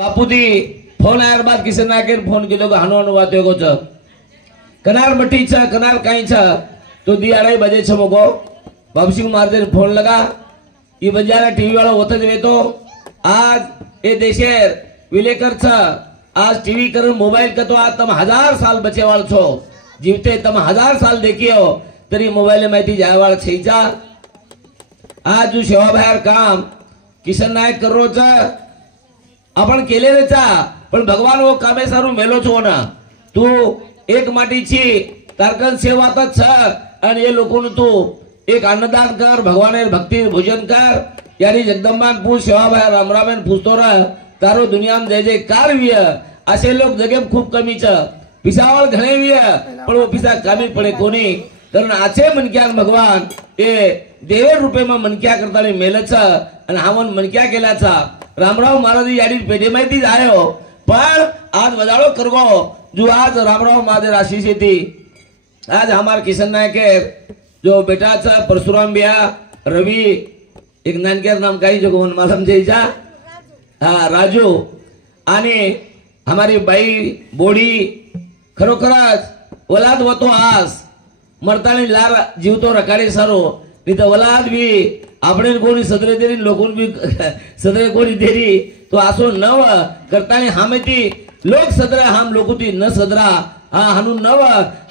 Bapuji phone Iyer बाद किसी ना के फोन किलो को हनो हनो बात हो च कनार मट्टी च कनार काई च तो दिया रही बजे छ मगो बाबूजी को मार दे फोन लगा ये बजारा टीवी वाला होता जवे तो आज ये देशेर विलेकर छ आज टीवी कर मोबाइल का तो आज तम 1000 साल बचे वाल छो जीवते तम 1000 साल देखियो तरी मोबाइल में माहिती जाय वाल छईचा आज जो सेवा बाहेर काम किशन नायक करो च आपण केले रे चा पण भगवान वो कामे सारू मेलो छो ना तू एक माटी छी तारकन सेवातच छ आणि ये लोकोन तू एक अन्नदान कर भगवानेर भक्ती भोजन कर यानी जगदंबान पूज सेवा बाहेर रामरामेन पूजतो रह तारो दुनियाम जय जय कार विय असे लोक जगेम खूप कमी छ पिसावळ घणे विय पण वो पिसा कमी पडे कोणी कारण आचे मनक्यान भगवान ए देव रूपे में मनक्या करता मेलच आणि हावन मनक्या केल्याचा रामराव महाराज याडी पेढे माहिती आयो पण आज वजाळो करगो जो आज रामराव महाराज राशि से थी आज हमार किशन नायक जो बेटा चा परशुराम बिया रवि एक नानकेर नाम काही जो कोण मालम जयचा हा राजू आणि हमारी बाई बोडी खरोखरच वलाद होतो आज मरतानी लार जीवतो रकाडे सारो नहीं वलाद भी आपने कोणी सदरे देरी लोगों भी सदरे कोणी देरी तो आसो नव करतानी हमेती लोक सदरा हम लोकुती न सदरा हा हनु नव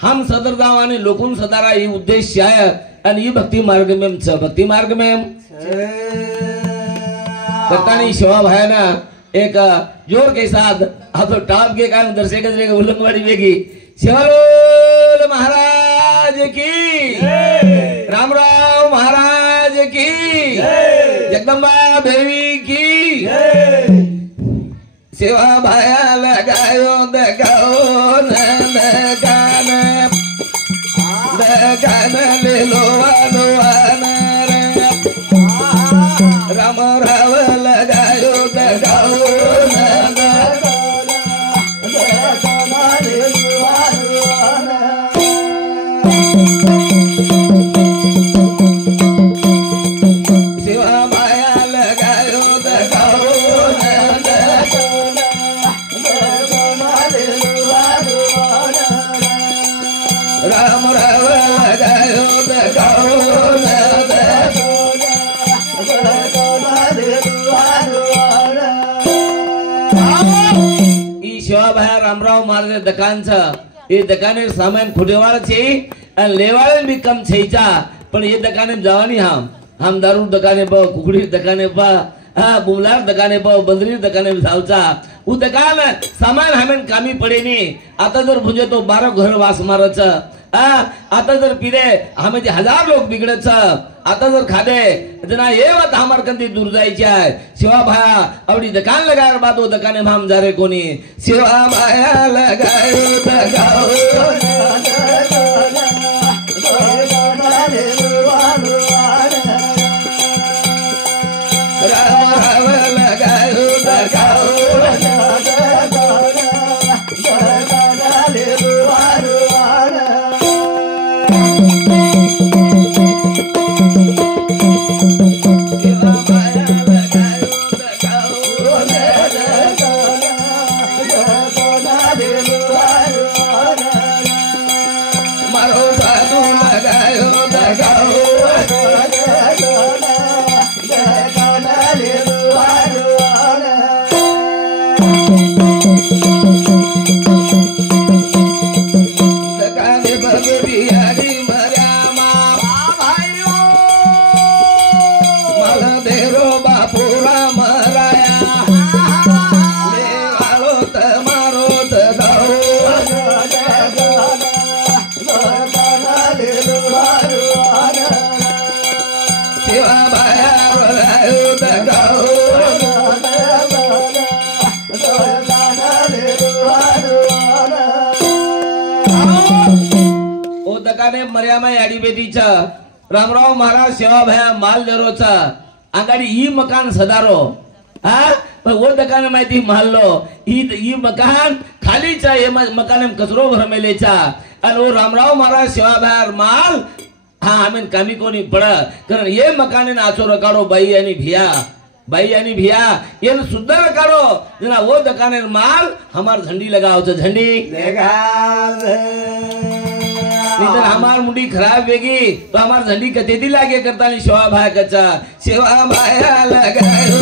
हम सदर दावाने लोकुन सदारा ये उद्देश्य है आणि ये भक्ति मार्ग में छ भक्ति मार्ग में करतानी सेवा भायना एक जोर के साथ आप टॉप के कान दर्शक के उल्लंघवाड़ी बेगी सेवालोल महाराज की रामराव महाराज की जगदम्बा देवी की सेवा भाया लगायो दगाओ गान ले लो राम राव लगायो दगाओ रामराव महाराज दकानचा ये दकाने सामान खुटेवाळ छे आणि लेवाळे भी कम छेचा पण ये दकाने जवानी हम दारू दकाने प कुकड़ी दकाने प बुमलार दकाने प बंदरी दकाने जावचा उ दकान सामान हमें कामी पडे नी आता जर भुजे तो 12 घर वास मारच आता जर पिरे हमें 1000 लोक बिगडच आता जर खादे जना ये बात हमार कंदी दूर जायची आहे सेवा भाया आवडी दकान लगार बादो दकाने हम जारे कोणी सेवा भाया लगायो दगाओ मर्यामा याडी बेटीचा रामराव महाराज सेवा भया माल देरोचा आगाडी ई मकान सदारो पण वो दकान माहिती मारलो ई मकान खालीचा ये मकान कचरो भरमेलेचा आणि वो रामराव महाराज सेवा भया माल हा आम्ही कामी कोणी पड कारण ये मकाने नाचो रकाडो बाई आणि भिया भाई यानी भैया ये सुद्धा काढो जना वो दुकाने माल हमार झंडी लगाओ तो झंडी नहीं तो हमार मुंडी खराब वेगी तो हमार झंडी कतेदी लागे करता नहीं सेवा भाई कच्चा सेवा भाया लगाओ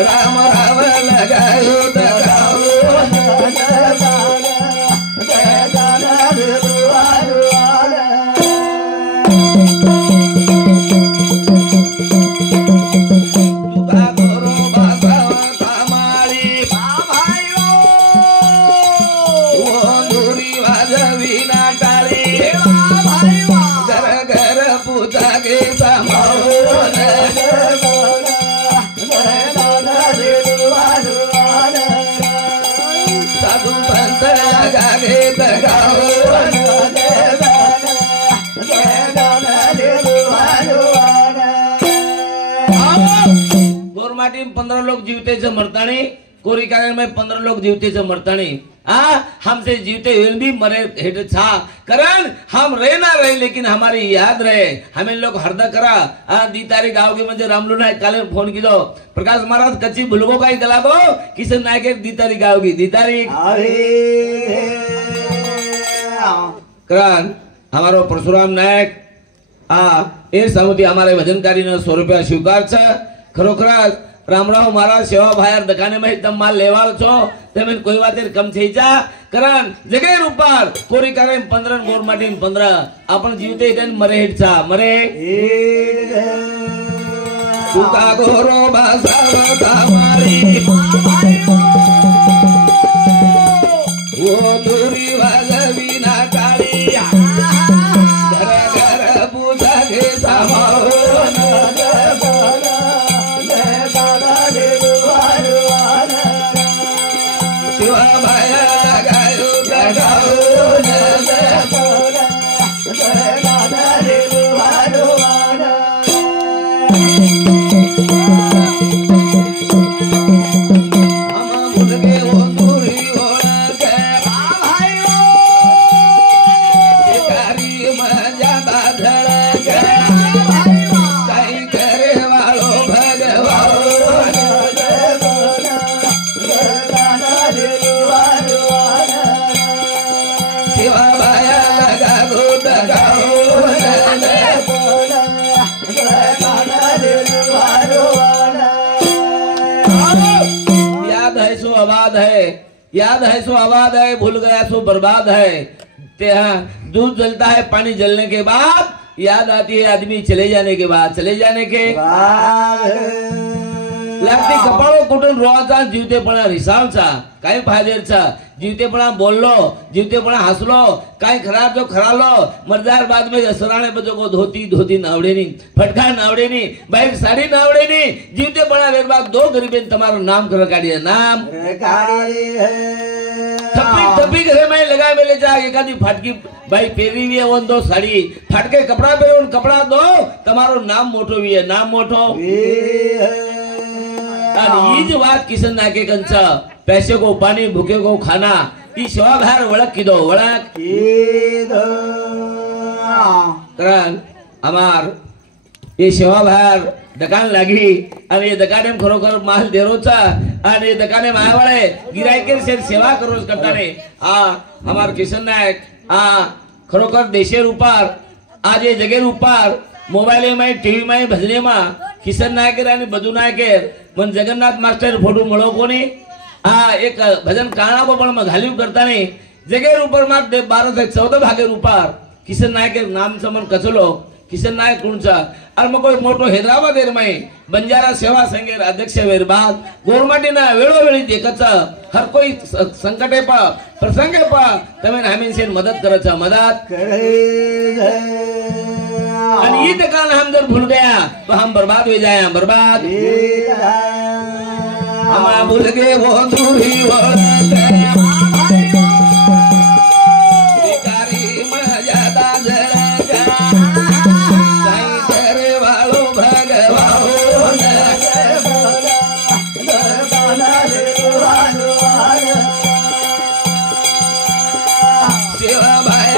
राम राम लगाओ गोरमाटी में 15 लोग जीवते से मरतानी कोरी कारण में 15 लोग जीवते से मरतानी हमसे जीवते हुए भी मरे हेठ छा करण हम रहे ना रहे लेकिन हमारी याद रहे हमें लोग हरदा करा दी तारीख गाँव के म्हणजे रामलू नायक काले फोन की दो प्रकाश महाराज कच्ची भुलगो का ही गला दो किशन नायक दी तारीख गाँव की दी तारीख करण हमारो परशुराम नायक ए समिति हमारे भजनकारी ने 100 रुपया स्वीकार छे खरोखर रामराव महाराज सेवा भायर दकाने में एकदम माल लेवाल छो तेमें कोई बातें कम छे जा करण जगह ऊपर कोरी करे 15 गोर माटी 15 अपन जीवते गन मरे हिट छा मरे सुका गोरो भाषा हमारी वो दूरी वाली ना काली घर घर पूजा के समाओ याद है सो आबाद है भूल गया सो बर्बाद है दूध जलता है पानी जलने के बाद याद आती है आदमी चले जाने के बाद लागती कपाळो कुठून रोवाचा जीवतेपणा रिसावचा काय फायदेचा जीवतेपणा बोललो जीवतेपणा हसलो काय खराब जो खरालो मर्दार बाद में सराणे बजो को धोती नावड़ेनी फटका नावड़ेनी बाइक साड़ी नावड़ेनी जीवतेपणा वेर बाद दो गरीबेन तमारो नाम कर काढी नाम थप्पी घरे में लगा मेले जा एकादी फाटकी भाई पेरी वी है दो साड़ी फाटके कपड़ा पहरो कपड़ा दो तमारो नाम मोटो वी है नाम मोटो ये बात किशन नाके कंचा पैसे को पानी भूखे को खाना ये सेवा भार वळक की दो वळक करण हमार ये सेवा भार दकान लागी आणि ये दकाने खरोखर माल देरोचा आणि ये दकाने मायावाळे गिरायके से सेवा करोज करता रे हमार किशन नायक खरोखर देशेर ऊपर आज ये जगेर ऊपर मोबाइल में टीवी में भजने में किशन नायकेर आणि बधु नायकेर मन जगन्नाथ मास्टर फोटो मळो कोणी एक भजन काना को पण घालिव करता नहीं जगेर ऊपर माग 12 से 14 भागेर ऊपर किशन नायकेर नाम समन कचलो किशन नायक कुणचा और मग कोई मोटो हैदराबाद में बंजारा सेवा संघेर अध्यक्ष वेर बाद गोरमाटीना वेळोवेळी देखच हर कोई संकटे पर प्रसंगे पर तमें हमें से मदद करचा मदद करे और ये दुकान हम जब भूल गया तो हम बर्बाद हो जाए बर्बाद हम भूल गए वो दूरी वो सेवा भाई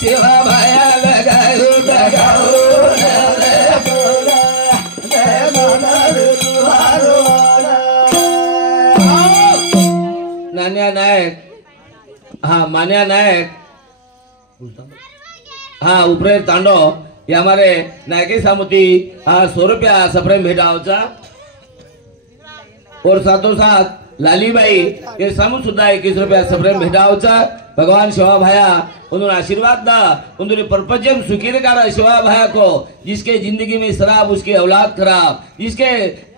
शिवा भाया लगायो लगाओ नान्या नायक हा मान्या नायक हाँ उपरे तांडो ये हमारे नायके सामुती 100 रुपया सप्रेम भेटावचा और साथों साथ लालीबाई ये सामू सुद्धा 21 रुपया सप्रेम भेटावचा भगवान शिवा भाया उन्होंने आशीर्वाद दा उन्होंने परपजम सुखी रखा शिवा भाया को जिसके जिंदगी में शराब उसकी औलाद खराब जिसके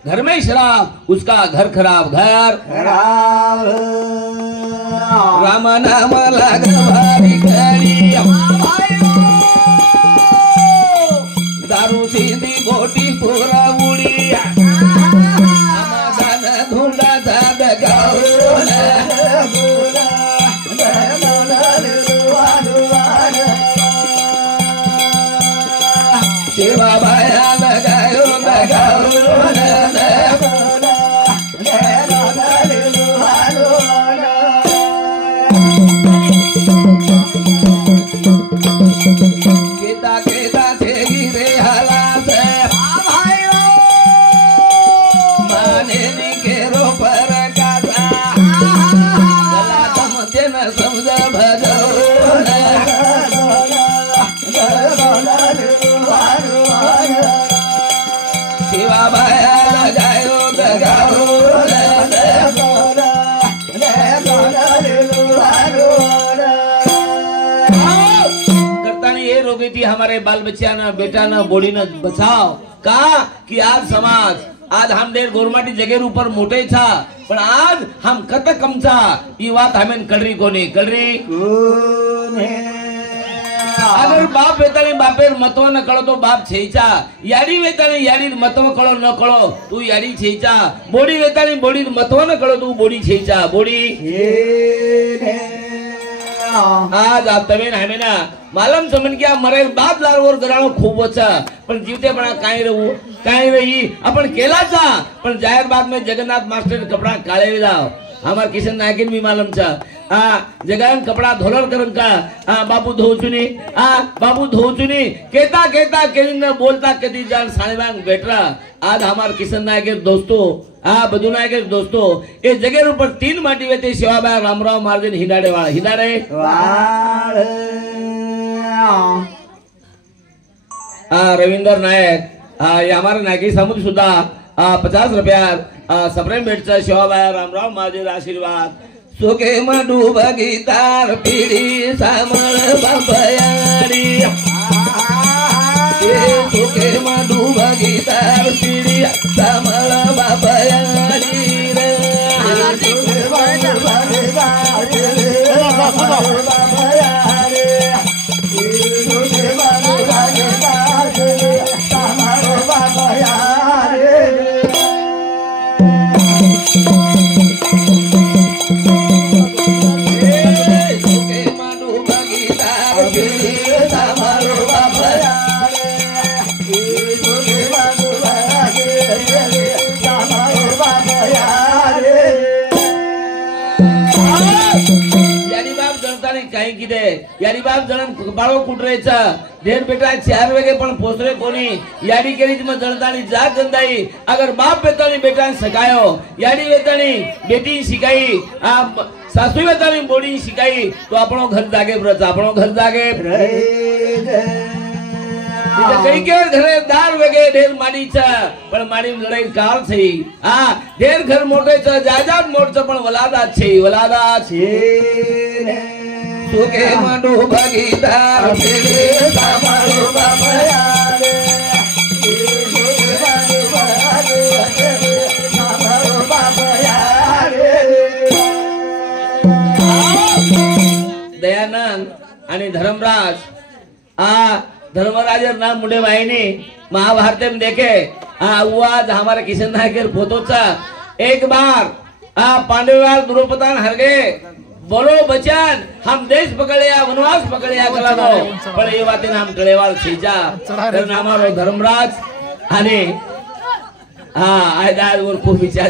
घर में शराब उसका घर खराब घर खराब राम नाम लगा भारी घड़ी दारू सीधी बोटी पूरा बुढ़ी गाना धुंडा साद गाओ शिवा भाया लगायो लगाओ केता केता थे गिरे हाला से माने नी केरो पर काटा गला समझे न समझ भजो शिवा भाया लगायो लगाओ ये रोगी थी हमारे बाल बच्चा ना बेटा ना बोड़ी ना बचाओ कहा कि आज समाज आज हम देर गोरमाटी जगह ऊपर मोटे था पण आज हम कत कम था ये बात हमें कलरी कोनी कलरी अगर बाप वेतानी बापेर मतव न कळो तो बाप छेचा याडी वेतानी याडी मतव कळो न कळो तू याडी छेचा बोडी वेतानी बोडी मतव न कळो तू बोडी छेचा बोडी आज आप तमेन हमें ना मालूम समझ क्या मरे बाप लारवर गराणो खूब अच्छा पण जीवतेपणा काय रहू काय रही आपण केलाचा पण जाहिर बात में जगन्नाथ मास्टर कपड़ा काळे जाओ हमार किशन नायकिन भी मालूम छा जगन कपड़ा धोलर करन का बाबू धोचुनी बाबू धोचुनी केता केता केलिन बोलता कदी जान साणेबांग बेटरा आज हमार किशन नायक दोस्तों बधु नायक दोस्तों ये जगह ऊपर 3 माटी वेते शिवाबाई रामराव मार्जिन हिंडाडे वाला हिंडाडे रविंदर नायक ये हमारे नायकी समुद्र सुद्धा 50 रुपया सप्रेम भेटचा शिवाबाई रामराव मार्जिन आशीर्वाद सुखे मडू बगीतार पिढी सामळ बाबयाडी सुखे मडू बगीतार पिढी सामळ बाबयाडी रे सुखे मडू बगीतार पिढी सामळ बाबयाडी सुखे मडू बगीतार पिढी सामळ बाबयाडी यारी बाप जण बाळो कुटरेचा ढेर बेटा 4 वेगे पण पोसरे कोणी याडी केलीच मग जणतानी जा गंदाई अगर बाप बेतानी बेटा सकायो याडी बेतानी बेटी शिकाई सासू बेतानी बोडी शिकाई तो आपणो घर जागे ब्रच आपणो घर जागे कई के घरे दार वेगे ढेर माडीचा पण माडी लढाई काळ થઈ ढेर घर मोठे छ जायदाद मोठच पण वलादा છે सुखे मडू बगीतार पिढी सामळ बाबयाडी सुखे मडू बगीतार पिढी सामळ बाबयाडी दयानंद आणि धर्मराज धर्मराज ना मुंडे वाहिनी महाभारत में देखे आज हमारे किशन नायकर फोटोचा एक बार पांडवराज द्रौपदान हर गए बोलो बचन हम देश पकड़ लिया वनवास पकड़ लिया चला दो पर ये बातें हम कलेवाल छीजा कारण हमारो धर्मराज आणि आयदार वर खूप विचार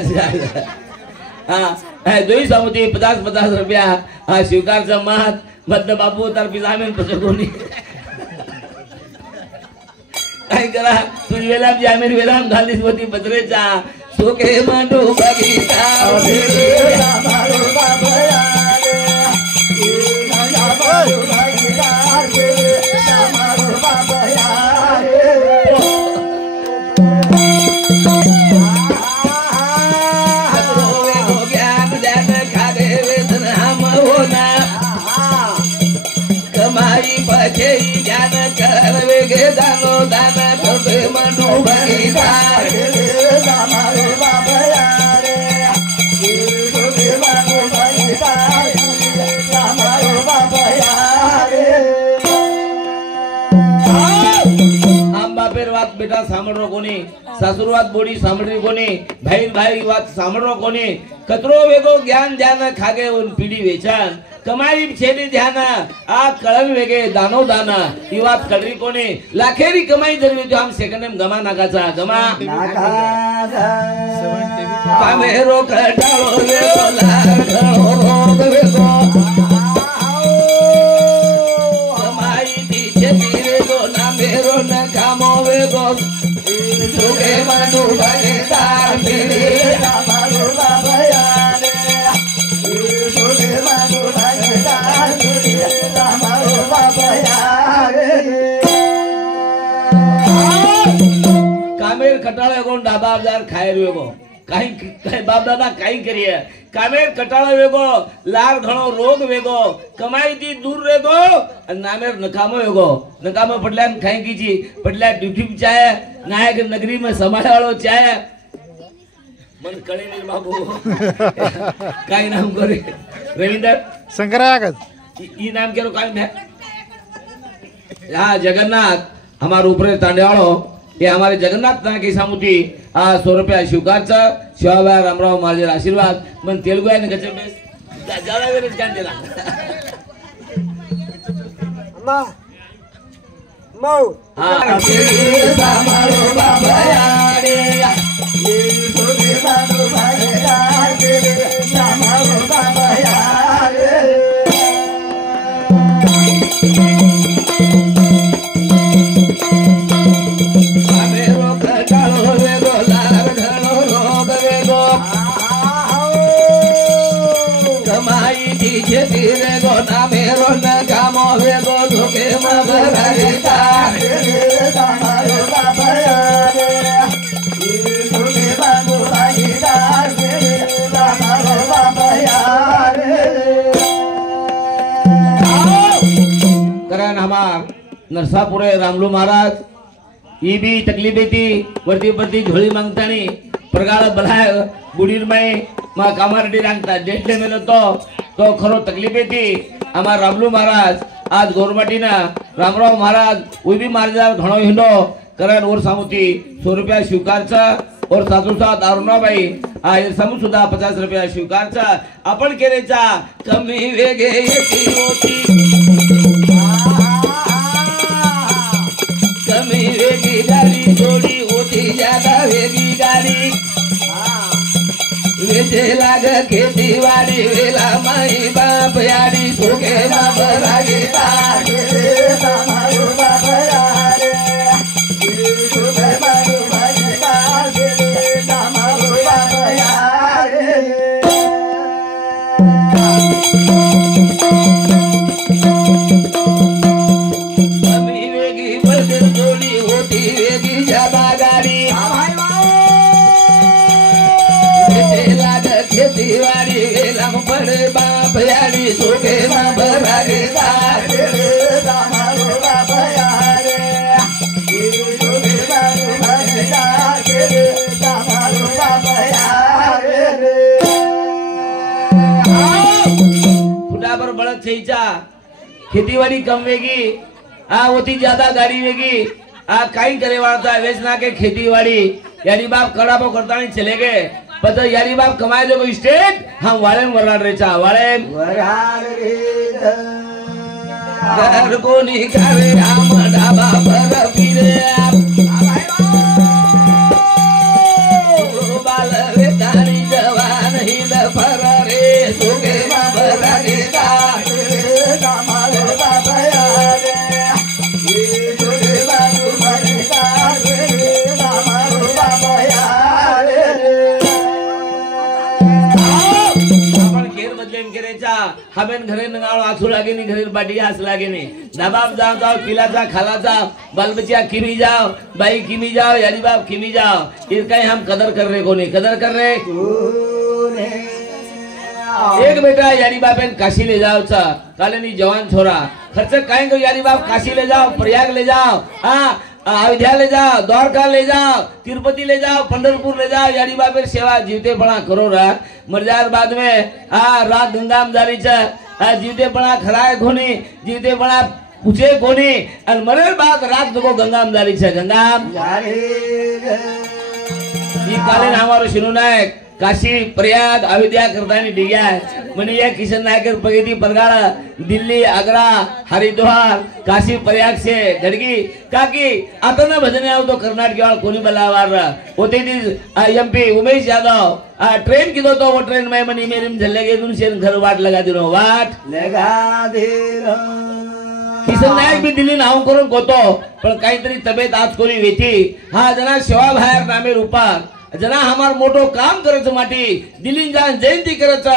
दोई समुती 50 रुपया स्वीकारचा बद्द बापू तार पिता में पचकोनी काय करा तुझ वेलाम जामीर वेलाम घालीस होती बजरेचा सोके मांडू बगीचा ज्ञान करवे गे दानो दाना करवे मनो बगीचा बापेर वात बेटा सामड़ो कोनी सासुरवात बोडी सामड़ी कोनी भाई भाई वात सामड़ो कोनी कतरो वेगो ज्ञान ध्यान खागे उन पीढ़ी वेचान कमाई छेदी ध्यान आ कळम वेगे दानो दाना ही वात कळरी कोनी लाखेरी कमाई जरवी जो हम सेकंडम गमा नाकाचा गमा कामेरो कटाळो वे बोला रोग वेगो कमाई दी छेदी रे गो ना मेरो न कामो वेगो सुखे मनु भले तार मेरे कामारो बाबया कामेर कटाळे कोण डाबा बाजार खाय वेगो काही काही बाप दादा काही करिए कामेर कटाळे वेगो लार घणो रोग वेगो कमाई ती दूर रेगो आणि नामेर नकामो वेगो नकामो पडल्यान काही कीची पडल्या ड्यूटी चाय नायक नगरी में समाळो चाय मन कळे नहीं बाबू काय नाम करे रविंदर शंकरागत ई नाम केरो काय है यहाँ जगन्नाथ हमारे ऊपर तांडेवाड़ो ये हमारे जगन्नाथ ना की सामुती आ 100 रुपया शिवकारचा शिवाबाई रामराव माझे आशीर्वाद मन तेलुगु आहे ना कच्चे बेस ज्यादा वेळेस काय दिला अम्मा मौ हां सामारो बाबा यारे ये सोने बाबू भाई यारे सामारो बाबा यारे धीरे गो ना मेरो न कामो वे गो धोके मबरिता रे सामारो बाबा रे ये धोके बाबू भाईता रे सामारो बाबा रे करण हमार नरसापुरे रामलू महाराज ये भी तकलीफ थी वर्दी वर्दी झोली मांगतानी प्रगाळ बलाय गुडीर में मा कामारडी रांगता डेटले मेलो तो खरो तकलीफ थी हमार रामलू महाराज आज गोरमाटीना रामराव महाराज वो भी महाराज घणो हिंडो करण और सामुती 100 रुपया स्वीकारचा और सासू साथ अरुणाबाई आ ये समूह सुद्धा 50 रुपया स्वीकारचा आपण केरेचा कमी वेगे येती होती कमी वेगी गाडी जोडी होती ज्यादा वेगी गाडी वेचे लाग खेती वाडी वेला माई बाप याडी सोके बाप लागेता सामारो बाप यारे सोके बाप लागेता सामारो बाप यारे कमी वेगी बदल जोडी होती वेगी ज्यादा गाडी खेतीवाड़ी वेलम पड़े बाप यारी सोके बाप रागेता सामारो बाप यारे सोके बाप रागेता सामारो बाप यारे फुटा पर बळद छईचा खेतीवाड़ी कम वेगी आ होती ज्यादा गाड़ी वेगी आ काई करे वाला वेचना के खेतीवाड़ी यानी बाप कड़ापो करता नहीं चले गए पता यारी बाप कमाए जो स्टेट हम वाले वराड रेचा वाले वराड रे घर को निकाले हम ढाबा पर पीरे बाल रे तारी जवान हिल पर रे सुगे बाबा रे ता हमें घरे नगाड़ आंसू लागे नहीं घरे बाटी हास लागे नहीं नबाब जाओ किला जा खाला जा बाल बच्चिया किमी जाओ भाई किमी जाओ यारी बाप किमी जाओ इसका हम कदर कर रहे को नहीं कदर कर रहे एक बेटा यारी बाप काशी ले जाओ चा काले नहीं जवान छोरा खर्च कहेंगे यारी बाप काशी ले जाओ प्रयाग ले जाओ हाँ अयोध्या ले जाओ द्वारका ले जाओ तिरुपति ले जाओ पंढरपुर ले जाओ यारी बापे सेवा जीवते पड़ा करो रहा मरजार बाद में रात गंगाम जारी जीवते पड़ा खराए कोनी जीवते पड़ा पूछे कोनी और मरे बाद रात को गंगाम जारी गंगाम ये काले हमारो शिनू नायक काशी प्रयाग अयोध्या करतानी डिग्या मनिया किशन नायकर पगेती परगाड़ा दिल्ली आगरा हरिद्वार काशी प्रयाग से गड़गी काकी आता ना भजने आओ तो कर्नाटक वाला कोनी बलावार होते थी एमपी उमेश यादव ट्रेन की तो वो ट्रेन में मनी मेरी झल्लेगे तुम से घर वाट लगा दे रहो वाट लगा दे किशन नायक भी दिल्ली नाव करून गोतो पण काहीतरी तब्येत आज कोणी वेती हा जना सेवा बाहेर नामे रूपा जना हमार मोटो काम करत माटी दिल्ली जान जयंती करत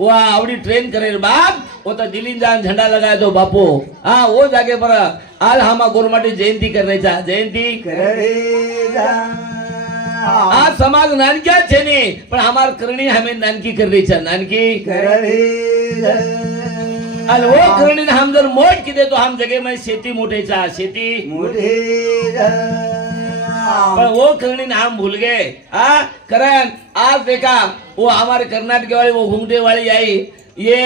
वा आवडी ट्रेन करे बाप वो तो दिल्ली जान झंडा लगाए तो बापू हाँ वो जागे पर आज हमा गोरमाटी जयंती कर जयंती करे आज समाज नानक्या छे ने पण हमार करणी हमें नानकी कर रही छे नानकी करे और वो करणी हम जर मोट की दे तो हम जगह में शेती मोटे चा शेती मोटे पर वो करनी नाम भूल गए करण आज देखा वो हमारे कर्नाटक वाली वो घूमटे वाली आई ये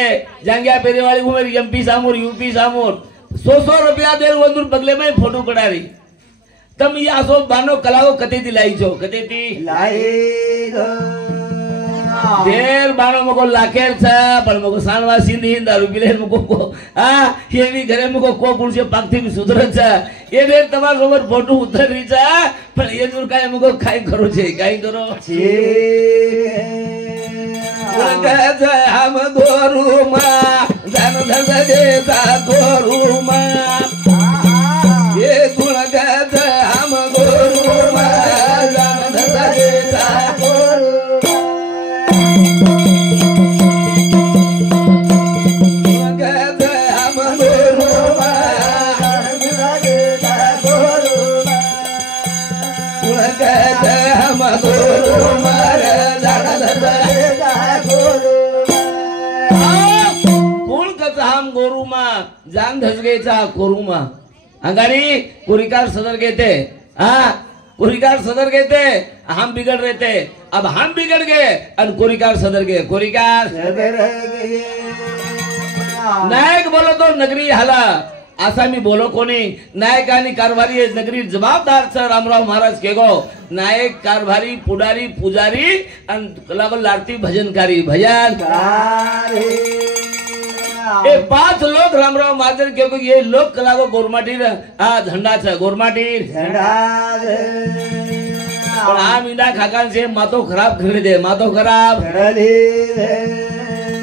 जांगिया पेरे वाली वो मेरी एमपी सामूर यूपी सामूर 100 रुपया दे वंदूर बगले में फोटो कड़ा रही तम ये आसो बानो कलाओ कते दिलाई छो कते ती देर बानो मको लाखेर छा पर मको सानवा सिंधी दारू पीले मको को ये भी घरे मको को पुरुषे पाकथी भी सुधर छा ये देर तमार सोबर फोटो उतर रही छा पर ये दूर काय मको खाई करो छे काय करो छे लगत हम गोरुमा जान धर दे ता गोरुमा ये गुणगत हम गोरुमा जान धर दे ता जान धसगेचा कोरुमा अंगारी कुरिकार सदर घेते कुरिकार सदर घेते हम बिगड़ रहे थे अब हम बिगड़ गए और कुरिकार सदर गए कुरिकार नायक बोलो तो नगरी हाला आसामी बोलो कोणी नायक आणि कारभारी नगरी जबाबदार छ रामराव महाराज केगो नायक कारभारी पुडारी पुजारी आणि लागल आरती भजनकारी भजन ये 5 लोग रामराव महाराज क्योंकि ये लोक कला को गोरमाटी झंडा छ गोरमाटी झंडा पण आ मींडा खाकान से मातो खराब कर दे मातो खराब कर दे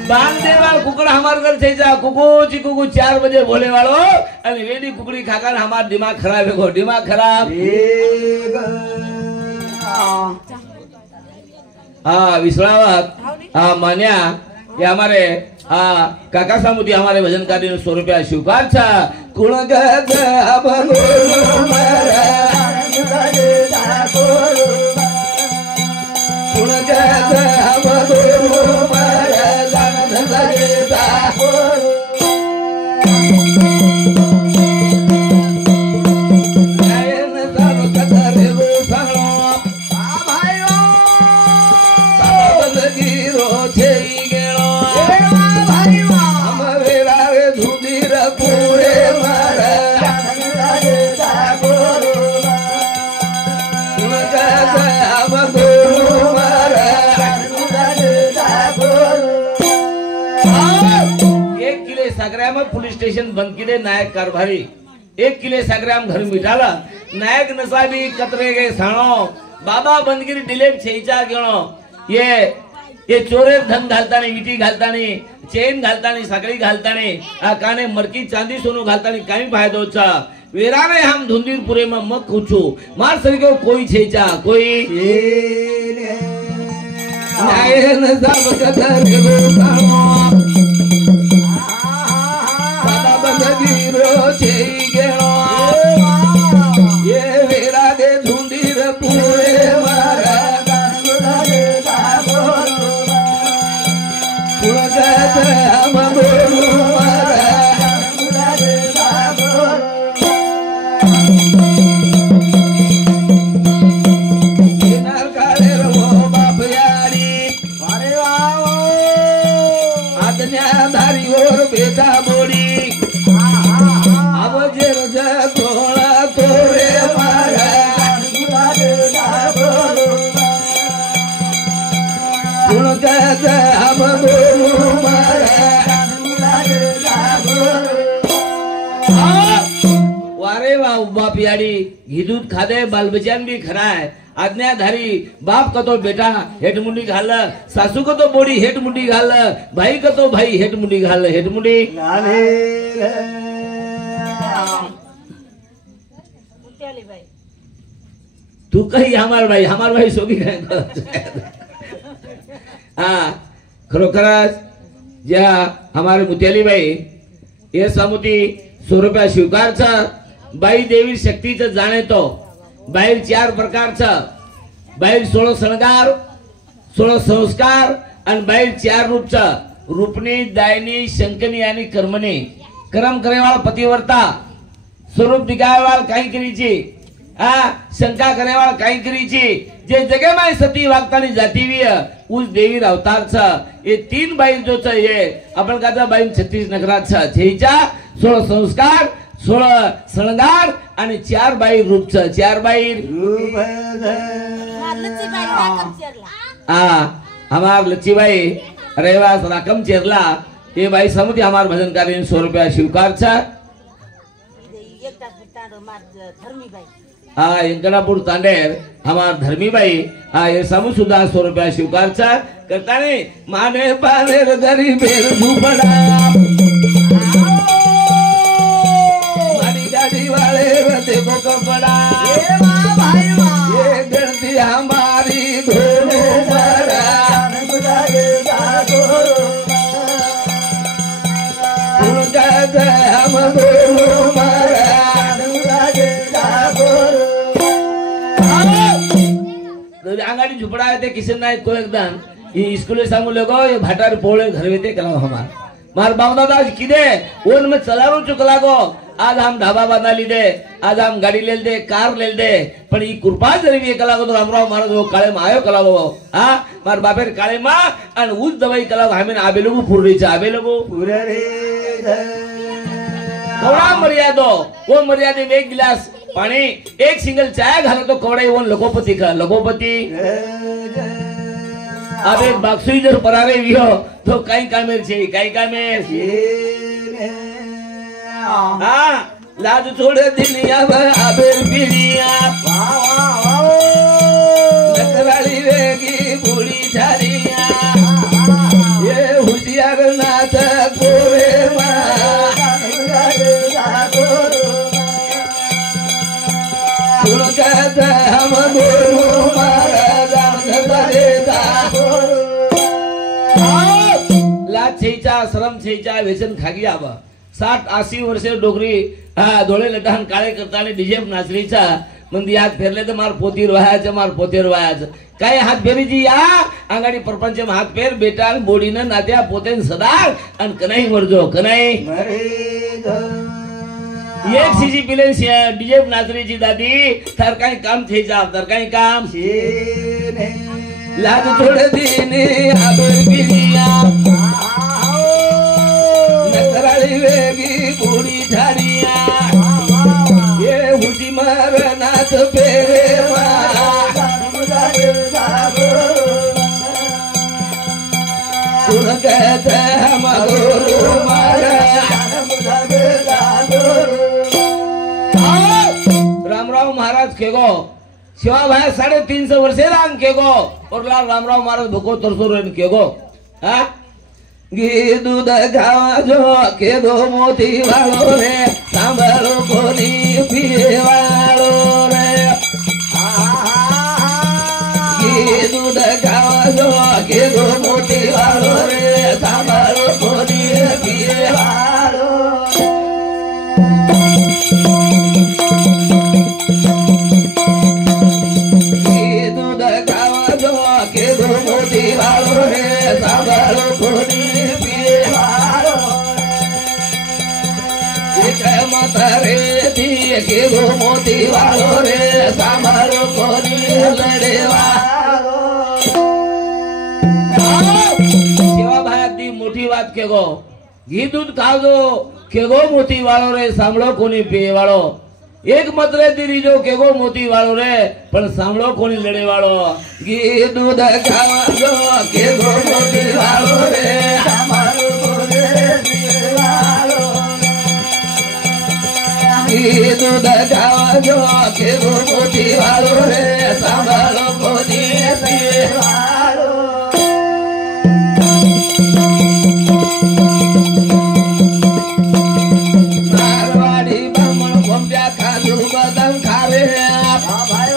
बांध देवा कुकड़ा हमार घर से जा कुकू 4 बजे बोले वालो अरे वेडी कुकड़ी खाकर हमार दिमाग खराब है गो दिमाग खराब विश्रावत मान्या ये हमारे काका सामुदी हमारे भजनकारी ने 100 रुपया स्वीकार था कुणगत पुलिस स्टेशन बंद किले नायक कारभारी 1 किले सागराम घर मिठाला नायक नसाबी कतरे गए साणो बाबा बंदगिरी डिलेट छेचा गेणो ये चोरे धन घालतानी विटी घालतानी चेन घालतानी साकळी घालतानी काने मरकी चांदी सोनू घालतानी काही फायदो छा वेराने हम धुंदीरपुरे में मक कुछो मार सके कोई छेचा कोई नायन सब कतर गो साणो बाप याडी घी दूध खादे बाल बच्चन भी खराय आज्ञाधारी बाप का तो बेटा हेट मुंडी घाल सासू का तो बोडी हेट मुंडी घाल भाई का तो भाई हेट मुंडी घाल हेट मुंडी तू कही हमार भाई सोबी हा खरोखरच ज्या हमारे मुत्याली बाई हे समुती 100 रुपया स्वीकारचा बाई देवी शक्तीचं जाणतो बाहेर 4 प्रकारचं बाहेर 16 शृंगार 16 संस्कार आणि बाहेर 4 रूपचं रूपनी दायनी शंकनी आणि कर्मनी कर्म करेवाळ पतिवर्ता स्वरूप दिखायवाळ काही करीची शंका करेवाळ काही करीची जे जगे माय सती वागतानी जातीवीय उस देवी अवतारचा हे 3 बाई जोच हे आपण काचा बाई 36 नगराचा छेच्या 16 संस्कार 16 शृंगार आणि 4 बाई रूपचं 4 बाई हमार लच्छीबाई रेवास राकम चेरला ये बाई समुती हमार भजन कार्य 100 रुपया स्वीकारचा इंकडापूर तांडेर हमार धर्मीबाई ये समूह सुद्धा 100 रुपया स्वीकारचा करताने माने पानेर गरीबेर भूपडा मानी गाड़ी वाले रते को कपड़ा ये गलती हमारी दोनों बड़ा हम दोनों मरा आंगाड़ी झुपड़ा ते किशन नायक को एकदम ये स्कूल सांगू लोगो ये भाटार पोळे घरवेते कला हमार मार बाप दादा आज किदे ओन में चलावू चुकला गो आज हम ढाबा बांधा लीधे आज हम गाड़ी ले दे कार ले दे पण ई कृपा जरी कला गो तो रामराव महाराज वो काळे मा आयो कला गो हां मार बापेर काळे मा आणि उस दवाई कला हमें आबे लोगो फुररीचा आबे लोगो पुरे रे कवडा मर्यादो वो मर्यादे में 1 गिलास पानी 1 सिंगल चाय घालो तो कवडा वन लखोपती का लखोपती अब एक बाक्सुई जर परारे विहो तो काही कामेर छे काही कामेर हां लाज छोड़ दिलिया आबेर पीड़िया नकराली वेगी बूढ़ी छारिया ये हुशियार नाथ गोरे मा हम दोनों लाज छेचा श्रम छेचा व्यसन खागी आवा 60-80 वर्षे डोगरी डोळे लटान काळे करताना डीजे नाचणीचा मंदी हात फेरले तर मार पोतीर व्हायचं काय हात फेरीची या अंगाडी परपंच हात फेर बेटा बोडीनं नात्या पोतेन सदार आणि कनाई मरजो कनाई एक सीजी पिले डीजे नाचणीची दादी तर काही काम छेचा तर काही काम लाज छोड़ दीने आबर पिलिया नकराली वेगी बूढ़ी झाड़िया ये हुटी मरनाथ पेरे तुम कहते हम रामराव महाराज खेगो शिवा भाई 350 वर्षे राम केगो और लाल रामराव महाराज भूको तरसो रेन केगो हाँ घी दूध खावा जो केगो मोती वालो रे सांभरो कोनी पिए वालो रे घी दूध खावा जो केगो मोती वालो रे सांभरो कोनी पिए वालो रे दिए के गो मोती वालो रे सांभरो कोनी लड़े वालो सेवा भाई दी मोठी बात के गो घी दूध खाओ के गो मोती वालो रे सांभळो कोनी पिए वालो एक मतरे दी जो के गो मोती वालो रे पण सांभळो कोनी लड़े वालो घी दूध खावा जो के गो मोती वालो रे सांभळो कोनी पिए वालो दूध खावा जो के मोती वालो रे सांभालो कोनी वालो मारवाड़ी बामण गोंब्या खाजू बदाम खावे भाई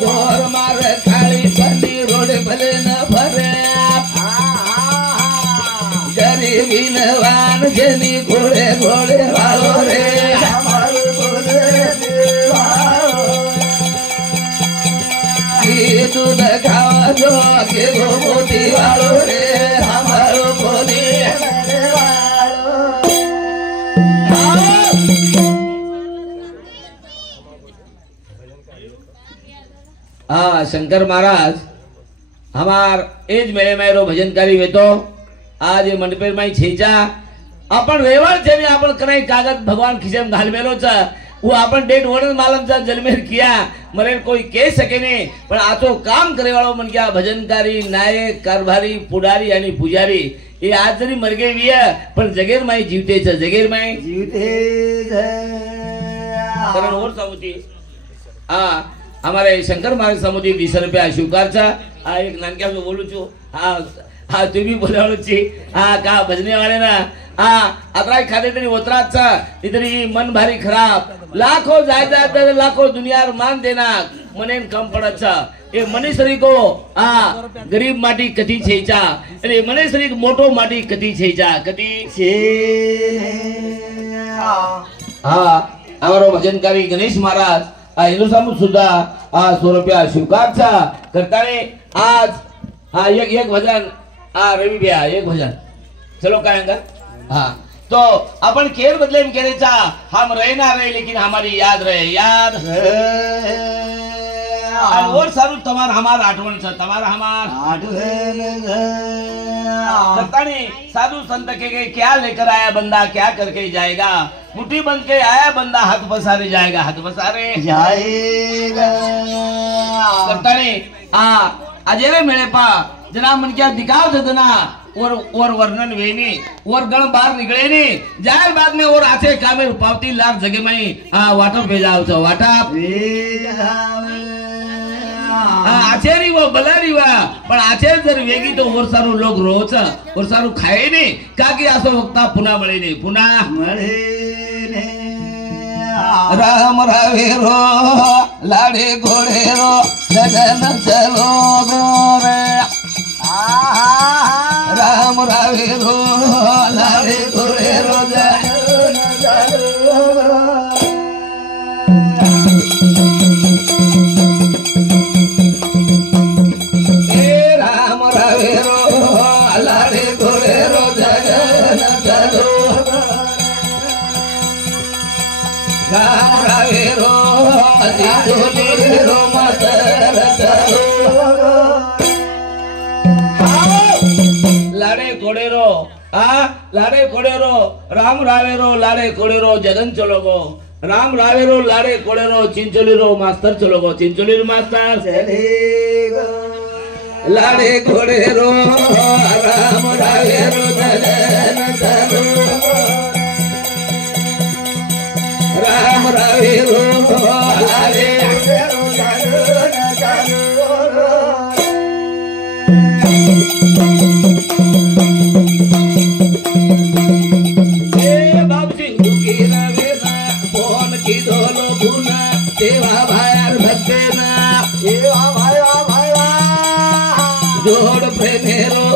जोर मारे खाली बंदी रोड भले न भरे गरीबी नवान जनी घोड़े घोड़े वालो रे दूध खावा जो के मोती वालो रे हमारो कोनी हाँ शंकर महाराज हमार एज मेळे मेरो भजनकारी वेतो आज ये मंडपेर माई छेचा आपण रेवळ जेने आपण कनाई कागद भगवान खिचम घाल मेलो छ वो आपण डेट वरण मालम चा जलमेर किया मरे कोई कह सके नहीं पण आतो काम करे वाळो मन गया भजनकारी नायक कारभारी पुडारी आणि पुजारी ये आज जरी मर गए विया पण जगेर माई जीवते छ जगेर माई जीवते कारण और समुती हमारे शंकर महाराज समुदी 20 रुपया स्वीकारचा एक नानक्या बोलू छू हा तुम्ही बोलावलो छी का भजने वाले ना अतराय खाते तरी ओतराचा इतरी मन भारी खराब लाखों जायदाद लाखों दुनिया मान देना मनेन कम पड़चा ए मनेश्वरी को गरीब माटी कथी छेचा अरे मनेश्वरी को मोटो माटी कथी छेचा कथी छे हमारो भजनकारी गणेश महाराज हिंदुस्तान सुद्धा 100 रुपया स्वीकारचा करताने आज एक भजन रवि भैया एक भजन चलो कहेंगे तो अपन केर बदले में कहने चा हम रहे ना रहे लेकिन हमारी याद रहे याद और सारू तमार हमार आठवण छ तमार हमार आठवण साधु संत के गए क्या लेकर आया बंदा क्या करके जाएगा मुट्ठी बंद के आया बंदा हाथ पसारे जाएगा हाथ पसारे जाएगा करताने अजेरे मेरे पा जना मन क्या दिखाओ थे ना और वर्णन वेनी और गण बाहर निकले नहीं जाए बाद में और आचे कामे पावती लाख जगह में वाटर भेजाओ छो वाटर आचेरी वो बलारी वा पण आचेर जर वेगी तो और सारू लोग रोच और सारू खाए नहीं का की आसो वक्ता पुन्हा मळे नहीं पुन्हा मळे नहीं राम रावेरो लाडे घोडेरो जगन चलो गोरे राम रावेरो लाडे घोडेरो जगन चलो राम रावेरो लाडे घोडेरो जगन चलो राम रावेरो तिजोरीरो मतर चलो लाडे घोडेरो लाडे घोडेरो राम रावेरो लाडे घोडेरो जगन चलो गो राम रावेरो लाडे घोडेरो चिंचोलीरो मास्टर चलो गो चिंचोलीरो मास्टर चलेगो लाडे घोडेरो राम रावेरो जगन चलो राम रावेरो लाडे घोडेरो जगन चलो ए बाबूजी दुखी रवेना फोन की दोलो गुना देवा भायार भक्तेना देवा भाया भाया जोड़ प्रेमेरो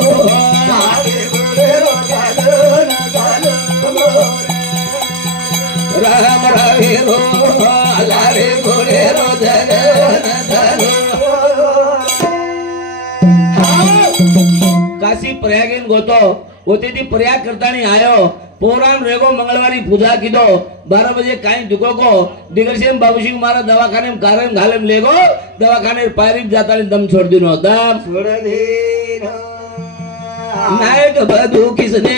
लाडे घोडेरो जगन चलो राम रावेरो लाडे घोडेरो जगन चलो काशी प्रयागेन गोतो होती थी प्रयाग करता नहीं आयो पोरान रेगो मंगलवारी पूजा की दो 12 बजे काई दुको को दिगरसेम बाबूजी मारा दवाखाने में कारम घालम लेगो दवाखाने पारिप जाता ने दम छोड़ दिनो दम छोड़ दिनो नायक बधु किसने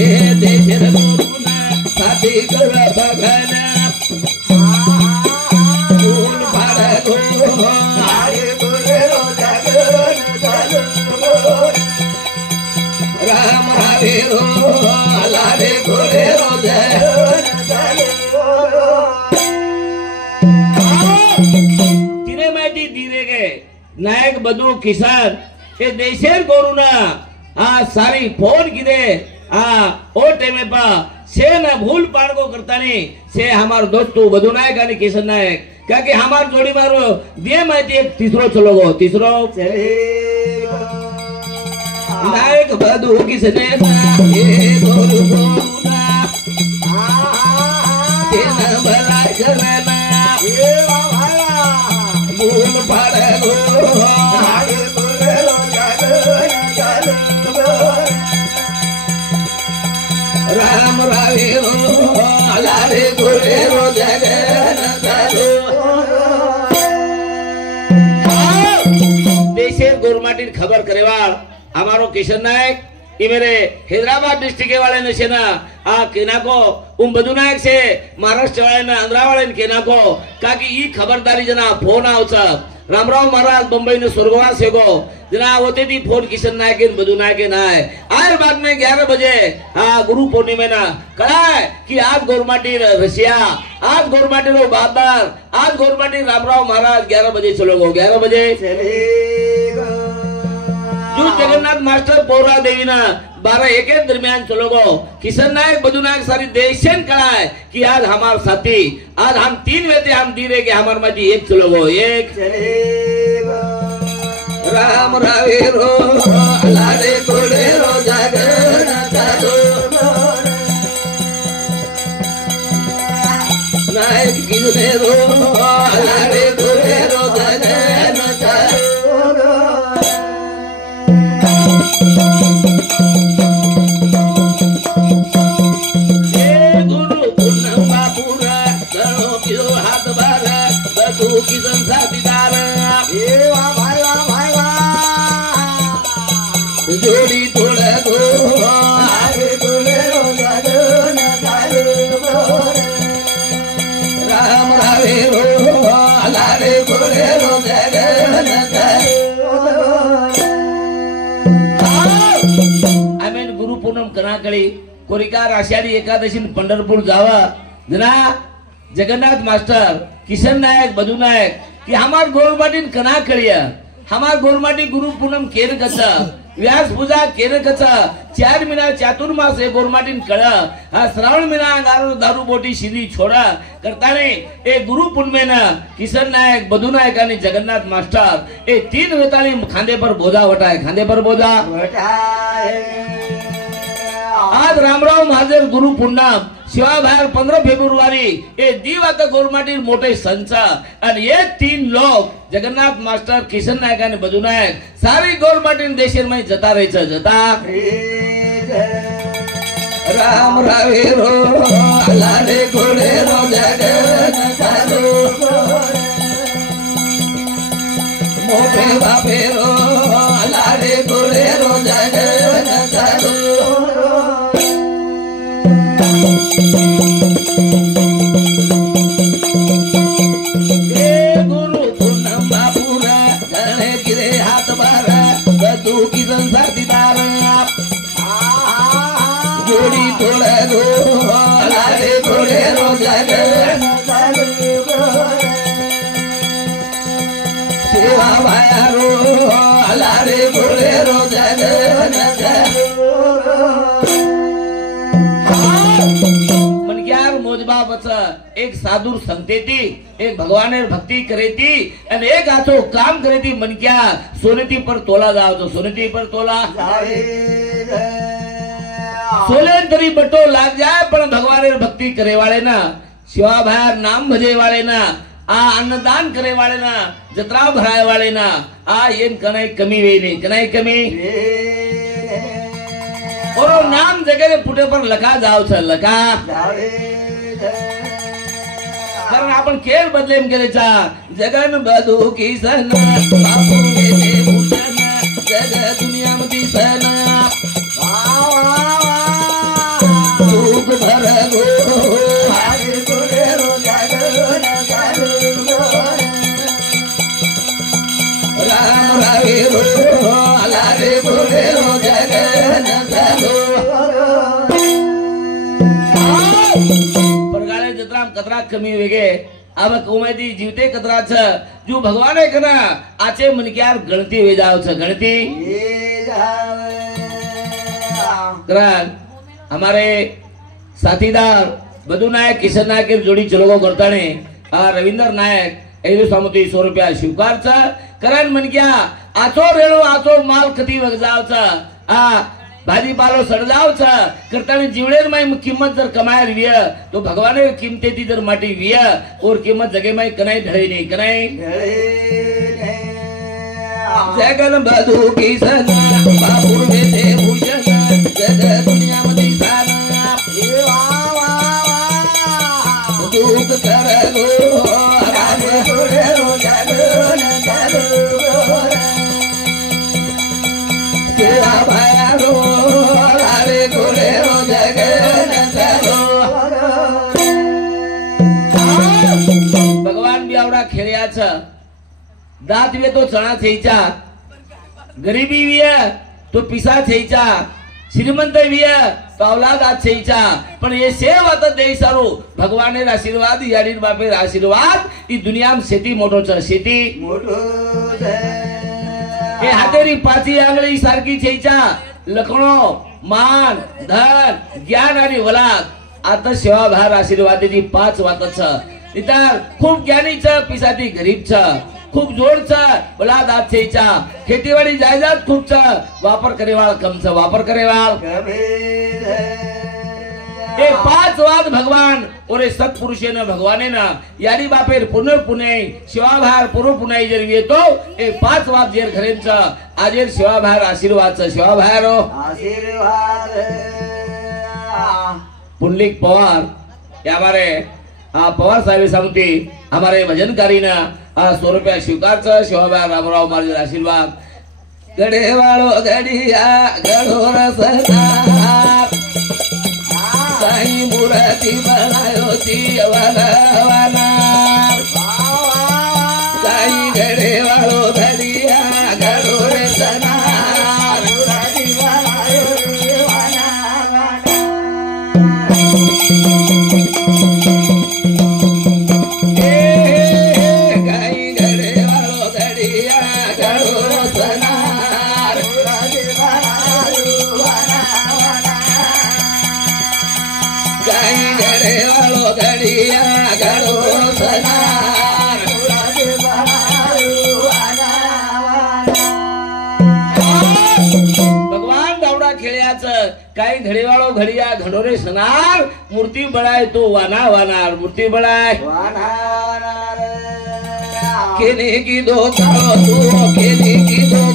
ए देश रघुना साथी कर बगना फूल फाड़ो आगे घोडेरो जगन चलो राम रावेरो लाडे घोडेरो जगन नायक बदू किसान हे देशेर गोरुना आ सारी फोन किदे आ ओ टेमे पा से न भूल पाड़गो करतानी से हमार दोस्तू बदू नायक आणि किशन नायक क्या कि हमार जोड़ी मारो दिए माहिती एक तीसरो चलो गो तीसरो नायक बदू किसने ये गोरु गोरुना तेना भलाई करना ये भाया भूल पाड़गो आगे बोले लो जानो राम रावे रो लारे गोरे रो जगन चालू देशेर गोरमाटीर खबर करेवाळ हमारो किशन नायक ये मेरे हैदराबाद डिस्ट्रिक्ट के वाले ने ना आ केना को बदू नायक से महाराष्ट्र वाले ने आंध्रा वाले ने केना को का कि ई खबरदारी जना फोन आवचा रामराव महाराज बंबई ने स्वर्गवास हो गो जना होते थी फोन किशन नायक इन बदू नायक ना है आज बाद में 11 बजे हाँ गुरु पूर्णिमा ना कहा है कि आज गोरमाटी रशिया आज गोरमाटी रो बाबर आज गोरमाटी रामराव महाराज 11 बजे चलो गो 11 बजे जो जगन्नाथ मास्टर पौरा देवी ना 12-1 के दरमियान चलो गो किशन नायक बदू नायक सारी देशन करा है कि आज हमारे साथी आज हम 3 वेते हम धीरे के हमारे माटी एक चलो गो एक राम रावे रो लाडे कोडे रो जागरण चालो नायक किने रो लाडे कोडे रो जागरण चालो गुरु पुन्नम बापुरा चलो पियो हाथ बारा बदू किशन साथीदार ये भाया जोड़ी तोड़ा दो आगे बोले लो जानो राम रावे रो लारे गोरे रो जगन आम्ही गुरु पूनम कणाकळी कोरिकार आषाढी एकादशी पंढरपूर जावा जना जगन्नाथ मास्टर किशन नायक बदू नायक कि हमार गोरमाटीन कणाकळिया हमार गोरमाटी गुरु पूनम केर कचा व्यास पूजा केर कचा 4 महीना चातुर्मास ए गोरमाटीन कळ हा श्रावण महीना गारो दारू बोटी सीधी छोड़ा करताने ए गुरु पूनमेना किशन नायक बदू नायक आणि जगन्नाथ मास्टर ए 3 वेताली खांदे पर बोझा वटाय खांदे पर बोझा आज रामराव महाजर गुरु पूर्णम शिवा बाहेर 15 फेब्रुवारी ए दीवात गोरमाटी मोठे संच आणि ये 3 लोक जगन्नाथ मास्टर किशन नायक आणि बदू नायक सारी गोरमाटी देशेर में जता रही जता राम रावे रो लाडे गोडे रो जगन चालो मोठे बापे रो लाडे गोडे रो जगन चालो गुरु पूनम बापुरा गणे गिरे हाथ बारा बदू किशन साथीदार जोड़ी तोड़ा दो लाडे गोडे रो जगन सेवा भाया रो लाडे गोडे रो जगन मोजबा बचा एक साधुर संतेती एक भगवानेर भक्ति करेती आणि एक आचो काम करेती मनक्या सोनेती पर तोला जाव तो सोनेती पर तोला सोलेन तरी बटो लाग जाए पण भगवानेर भक्ति करे वाले ना शिवा भायर नाम भजे वाले ना आ अन्नदान करे वाले ना जत्रा भराय वाले ना आ येन कनाई कमी वे नहीं कनाई कमी और नाम जगह पुटे पर लखा जाव छ लखा कारण आपण खेळ बदलेम केलेचा जगन बदू किसन बापू गेले भूषण जग दुनिया मध्ये सन सुख भर गो आगे गोरे रो जगन राम रावे रो लारे गोरे रो जगन परगाळे जत्राम कतरा कमी वेगे अब कुमेदी जीवते कतरा छ जो भगवान है कना आचे मन के यार गणती वे जाओ छ गणती ये जावे करा हमारे साथीदार बधु नायक किशन नायक की जोड़ी चलोगो करता ने रविंद्र नायक ऐदो सामोती 100 रुपया स्वीकार छ करण मन क्या आचो रेणो आचो माल कती वग जाव छ भाजीपालो सडजाव छ करताने जीवडेर में किंमत जर कमायर विय तो भगवाने किमते ती जर माटी विय और किंमत जगे में कनाई ढळे नहीं कनाई जगन बधु किशन बापुर बेते भूषण जग दुनिया मध्ये साना ये वा वा दूत कर गो आगे तुले रो जालो न जालो सेवा भयारो आरे गोरे रो जगन जालो भगवान बियावडा खेळ्या छ दात वे तो चणा थेचा गरीबी विय तो पिसा थेचा श्रीमंत विय तो औलाद आज थेचा पण ये सेव आता दे सारो भगवाने आशीर्वाद याडीर बापे आशीर्वाद ई दुनिया में शेती मोटो छ शेती मोठो ए हातेरी पाची आंगळी सारखी थेचा लखणो मान धन ज्ञान आणि वलाद आता सेवा भार आशीर्वादाची 5 वात छ इतर खूप ज्ञानी छ पिसाती गरीब छ खूप जोड छ बोला दात छेचा खेतीवाड़ी जायदाद खूप छ वापर करेवाळ कम छ वापर करेवाळ ए 5 वाद भगवान ओरे सत्पुरुषे न भगवाने न यारी बापेर पुनः पुणे शिवाभार पुरो पुनाई जर येतो ए 5 वाद जेर घरेन छ आजेर शिवाभार आशीर्वाद छ शिवाभार आशीर्वाद पुंडलिक पवार या हमारे पवार साहेब सांगते हमारे भजनकारी ना 100 रुपया स्वीकार छ शिवाभाई रामराव मार्ग आशीर्वाद गडे वाळो गडिया गडो रसदार साई मुराती बनायो ती वाला वाला साई गडे वाळो गडिया गडो रसदार मुराती बनायो वाला भगवान दावडा खेळ्याचं काही घडीवाळो घडिया घडोरे सनार मूर्ती बळाय तो वाना वानार मूर्ती बळाय केने की दो तारो तू केने की दो